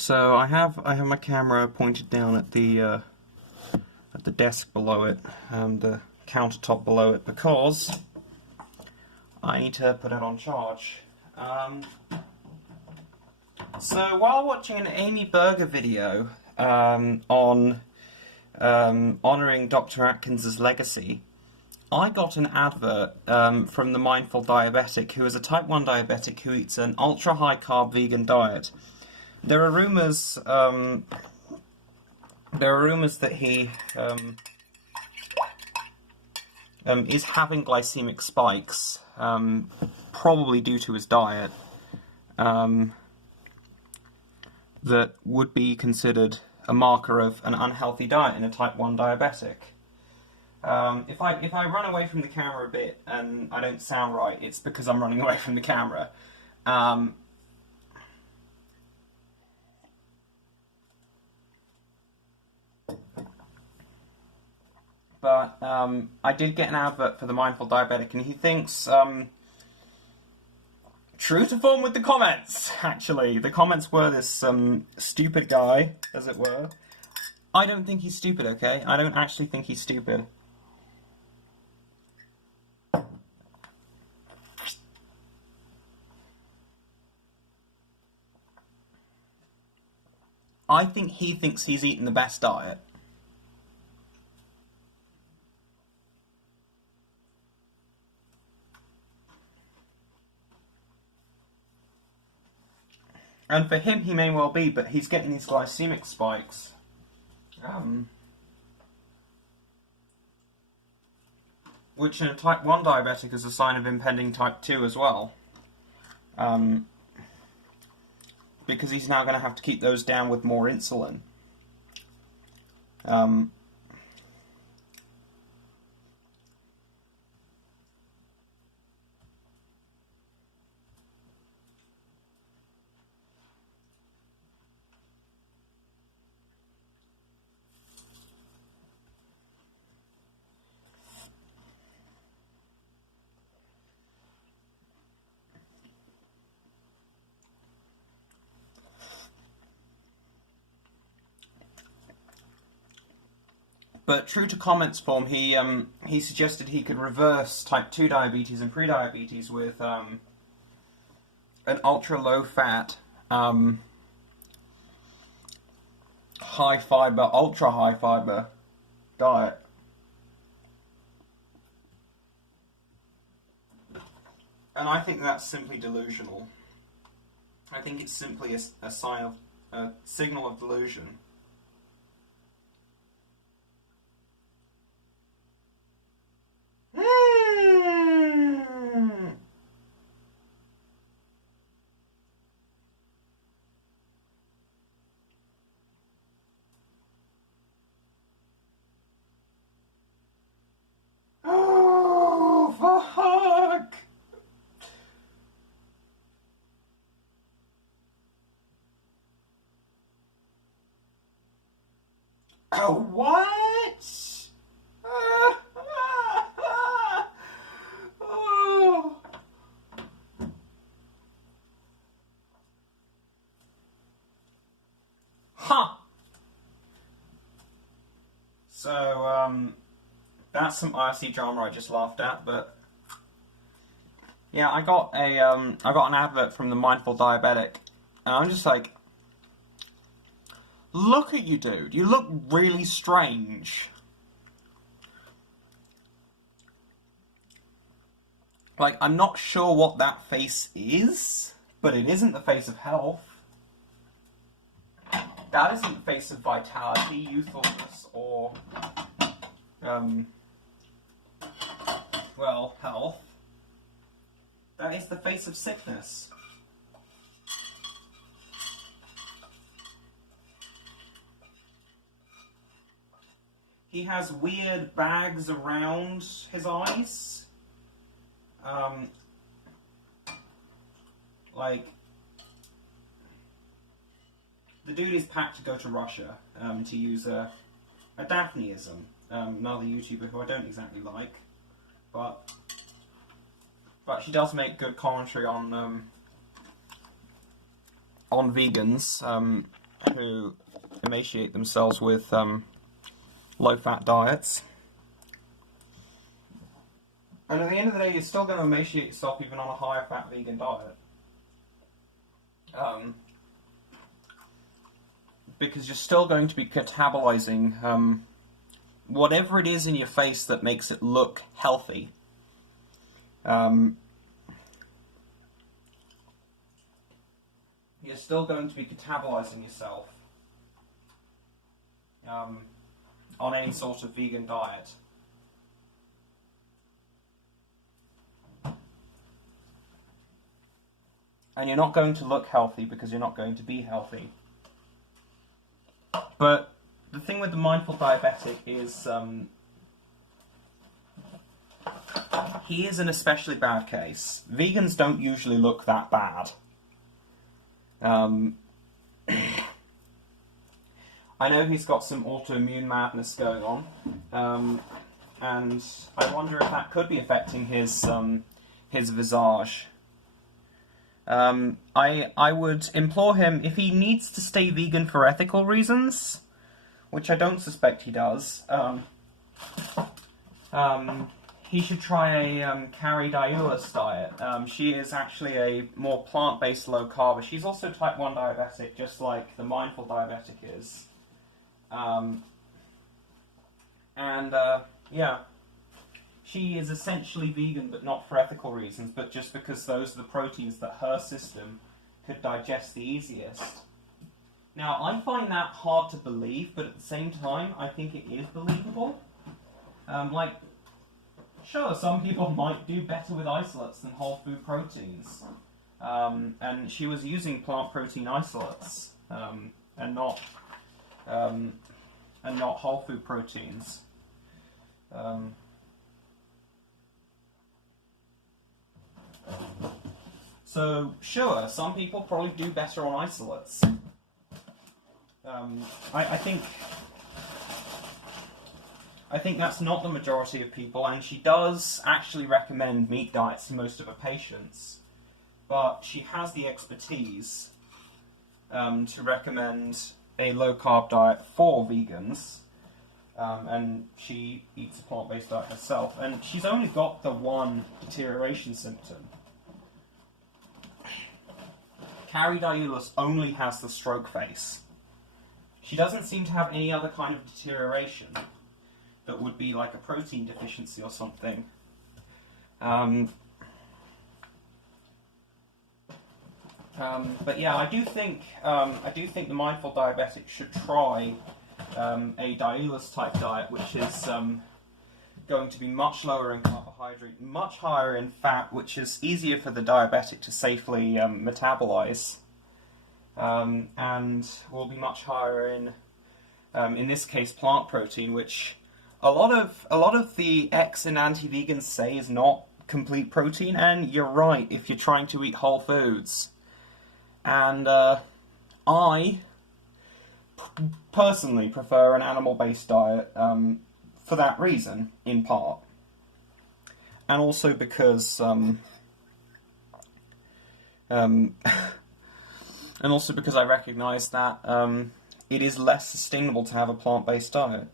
So I have my camera pointed down at the desk below it, the countertop below it, because I need to put it on charge. So while watching an Amy Berger video on honouring Dr. Atkins's legacy, I got an advert from the Mindful Diabetic, who is a type 1 diabetic who eats an ultra-high carb vegan diet. There are rumours that he is having glycemic spikes, probably due to his diet, that would be considered a marker of an unhealthy diet in a type 1 diabetic. If I run away from the camera a bit and I don't sound right, it's because I'm running away from the camera. But I did get an advert for the Mindful Diabetic, and he thinks, true to form with the comments, actually. The comments were this stupid guy, as it were. I don't think he's stupid, okay? I don't actually think he's stupid. I think he thinks he's eaten the best diet. And for him, he may well be, but he's getting these glycemic spikes. Which in a type 1 diabetic is a sign of impending type 2 as well. Because he's now going to have to keep those down with more insulin. But true to comments form, he suggested he could reverse type 2 diabetes and pre-diabetes with an ultra-low-fat, high-fiber, ultra-high-fiber diet. And I think that's simply delusional. I think it's simply a sign of a signal of delusion. Oh, fuck! Oh, what? Oh. Huh. So, that's some IRC drama I just laughed at, but yeah, I got an advert from the Mindful Diabetic, and I'm just like, look at you, dude. You look really strange. Like, I'm not sure what that face is, but it isn't the face of health. That isn't the face of vitality, youthfulness, or, well, health. That is the face of sickness. He has weird bags around his eyes. Like, the dude is packed to go to Russia, to use a Daphneism, another YouTuber who I don't exactly like, but she does make good commentary on vegans, who emaciate themselves with low-fat diets. And at the end of the day, you're still going to emaciate yourself even on a higher-fat vegan diet. Because you're still going to be catabolizing whatever it is in your face that makes it look healthy. You're still going to be catabolizing yourself on any sort of vegan diet. And you're not going to look healthy because you're not going to be healthy. But the thing with the mindful diabetic is he is an especially bad case. Vegans don't usually look that bad. I know he's got some autoimmune madness going on, and I wonder if that could be affecting his visage. I would implore him, if he needs to stay vegan for ethical reasons, which I don't suspect he does, he should try a Carrie Diulis diet. She is actually a more plant-based low-carb. She's also type 1 diabetic, just like the mindful diabetic is. Yeah. She is essentially vegan, but not for ethical reasons, but just because those are the proteins that her system could digest the easiest. Now, I find that hard to believe, but at the same time, I think it is believable. Sure, some people might do better with isolates than whole food proteins. And she was using plant protein isolates, and not whole food proteins. So, sure, some people probably do better on isolates. I think that's not the majority of people, and she does actually recommend meat diets to most of her patients, but she has the expertise to recommend a low-carb diet for vegans, and she eats a plant-based diet herself, and she's only got the one deterioration symptom. Carrie Diulis only has the stroke face. She doesn't seem to have any other kind of deterioration that would be like a protein deficiency or something. But yeah, I do think the mindful diabetic should try a Diulis type diet, which is going to be much lower in carbohydrate, much higher in fat, which is easier for the diabetic to safely metabolize, and will be much higher in this case, plant protein, which a lot of the ex and anti-vegans say is not complete protein, and you're right if you're trying to eat whole foods. And I personally prefer an animal-based diet for that reason, in part, and also because I recognise that it is less sustainable to have a plant-based diet.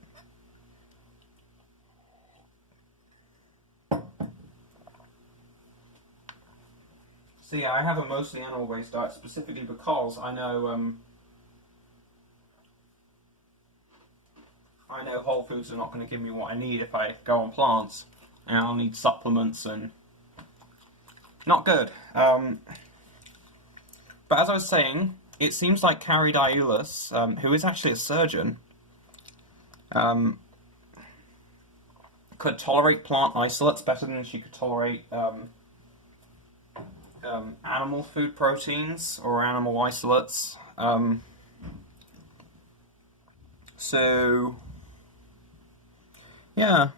So yeah, I have a mostly animal-based diet specifically because I know whole foods are not going to give me what I need if I go on plants, and I'll need supplements and not good. But as I was saying, it seems like Carrie Diulis, who is actually a surgeon, could tolerate plant isolates better than she could tolerate animal food proteins or animal isolates. So, yeah.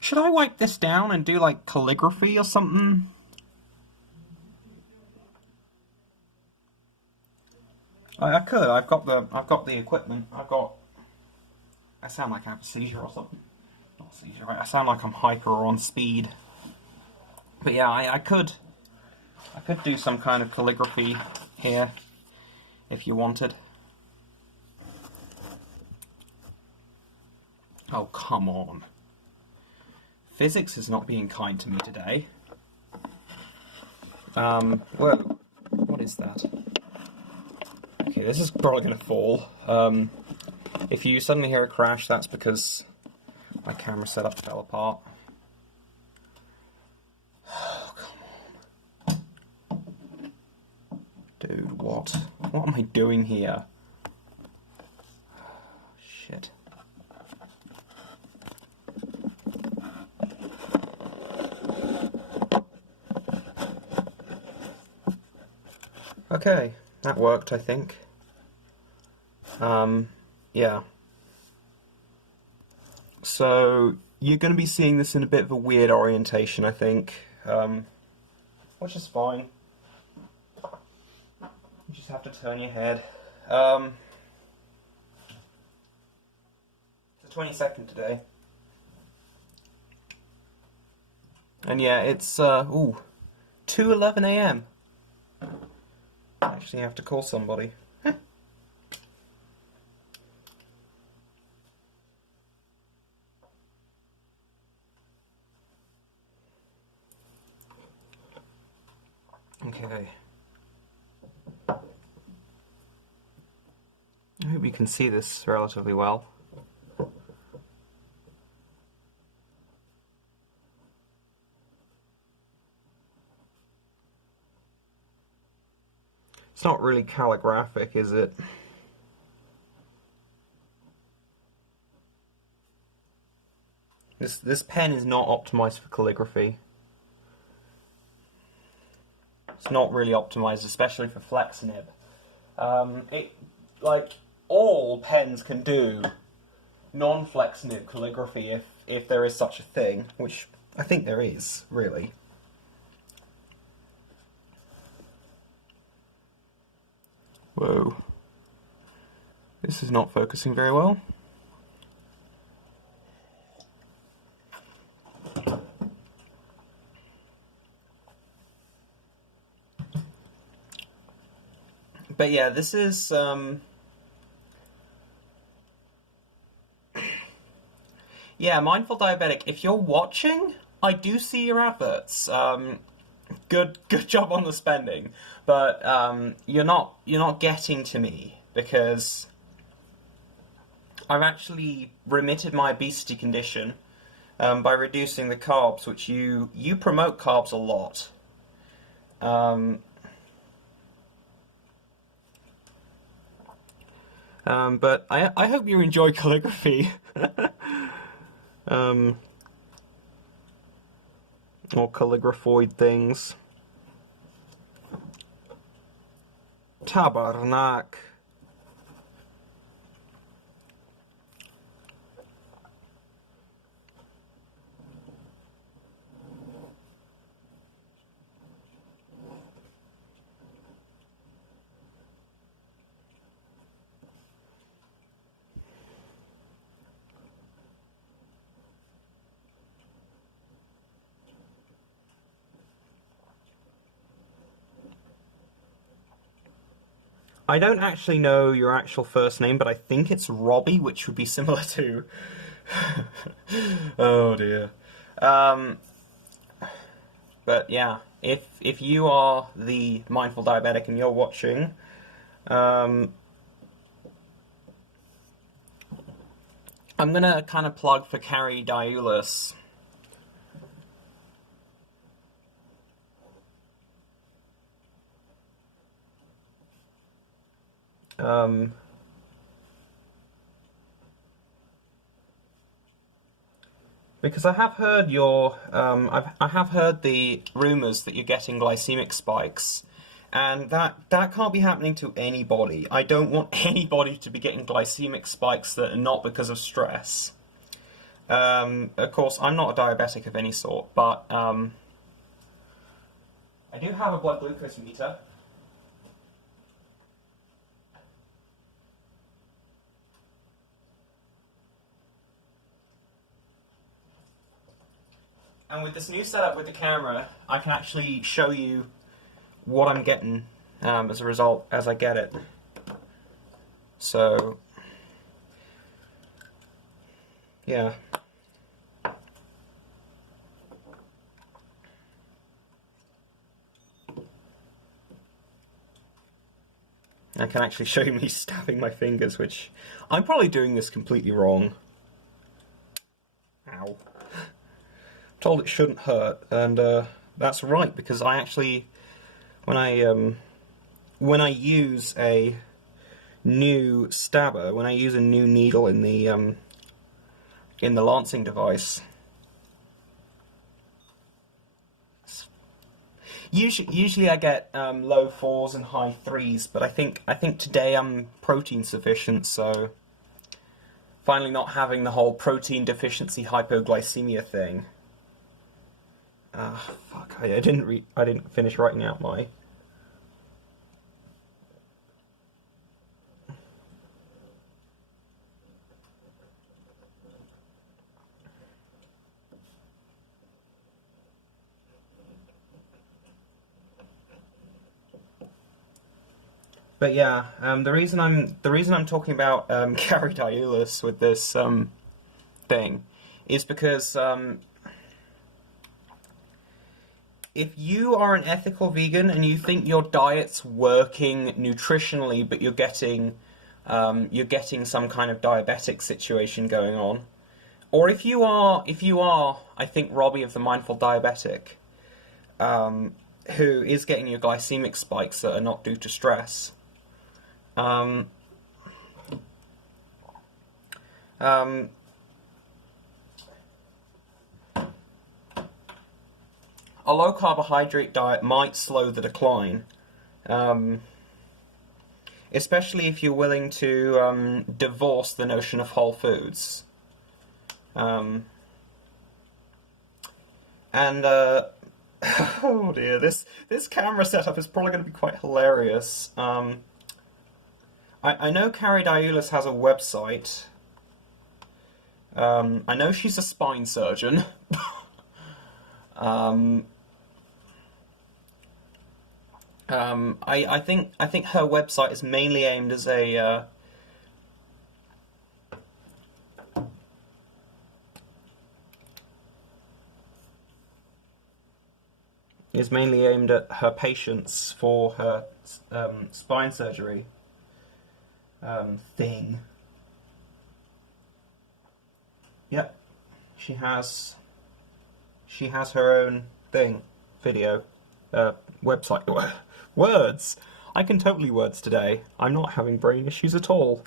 Should I wipe this down and do like calligraphy or something? I could. I've got the equipment. I sound like I have a seizure or something. Not a seizure. I sound like I'm hyper or on speed. But yeah, I could do some kind of calligraphy here. if you wanted. Oh, come on. Physics is not being kind to me today. Whoa. What is that? Okay, this is probably going to fall. If you suddenly hear a crash, that's because my camera setup fell apart. Oh, come on. Dude, what? What am I doing here? Shit. Okay, that worked, I think. Yeah. So, you're going to be seeing this in a bit of a weird orientation, I think. Which is fine. You just have to turn your head. It's the 22nd today. And yeah, it's, 2:11 AM. I actually have to call somebody. Okay. I hope you can see this relatively well. It's not really calligraphic, is it? This pen is not optimized for calligraphy. It's not really optimized, especially for flex nib. Like all pens can do non-flex nib calligraphy if there is such a thing, which I think there is, really. Whoa. This is not focusing very well. But yeah, this is, yeah, Mindful Diabetic, if you're watching, I do see your adverts. Good job on the spending. But, you're not getting to me, because I've actually remitted my obesity condition, by reducing the carbs, which you promote carbs a lot. But I hope you enjoy calligraphy. Or calligraphoid things. Tabarnak. I don't actually know your actual first name, but I think it's Robbie, which would be similar to... Oh dear. But yeah, if you are the Mindful Diabetic and you're watching, I'm gonna kind of plug for Carrie Diulis. Because I have heard I have heard the rumours that you're getting glycemic spikes, and that can't be happening to anybody. I don't want anybody to be getting glycemic spikes that are not because of stress. Of course, I'm not a diabetic of any sort, but I do have a blood glucose meter. And with this new setup with the camera, I can actually show you what I'm getting as a result as I get it. So, yeah. I can actually show you me stabbing my fingers, which I'm probably doing this completely wrong. Ow. I'm told it shouldn't hurt, and that's right, because I actually, when I use a new stabber, when I use a new needle in the lancing device, usually I get low 4s and high 3s, but I think today I'm protein sufficient, so finally not having the whole protein deficiency hypoglycemia thing. Fuck! I didn't finish writing out my. But yeah, the reason I'm talking about Caridiolus with this thing is because if you are an ethical vegan and you think your diet's working nutritionally, but you're getting some kind of diabetic situation going on, or if you are, I think Robbie of the Mindful Diabetic, who is getting your glycemic spikes that are not due to stress. A low carbohydrate diet might slow the decline, especially if you're willing to divorce the notion of whole foods. And oh dear, this camera setup is probably going to be quite hilarious. I know Caridiolus has a website. I know she's a spine surgeon. I think her website is mainly aimed as a is mainly aimed at her patients for her spine surgery thing. Yep, she has her own thing, video, website. Words! I can totally words today. I'm not having brain issues at all.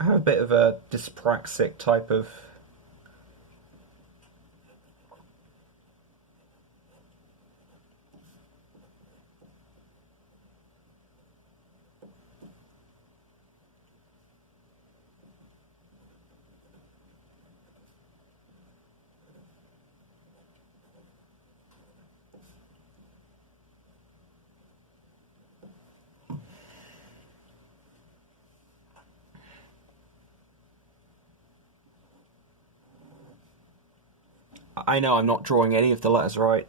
I have a bit of a dyspraxic type of... I know I'm not drawing any of the letters right.